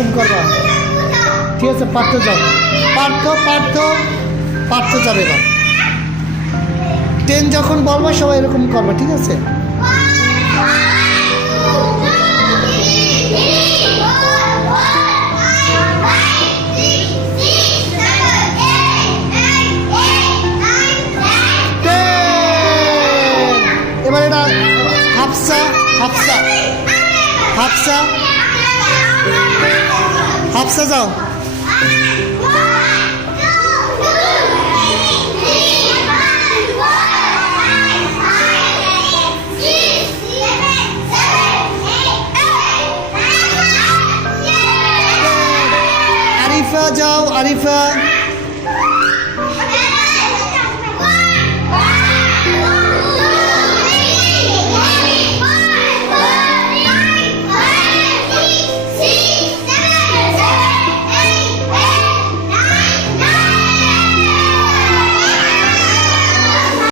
এরকম করবা, ঠিক আছে? পার্থ যাও, পার্থ যাবে না। 10 যখন বলবা সবাই এরকম করবা, ঠিক আছে? এবার এটা হাফসা যাও। আরিফা যাও, আরিফা।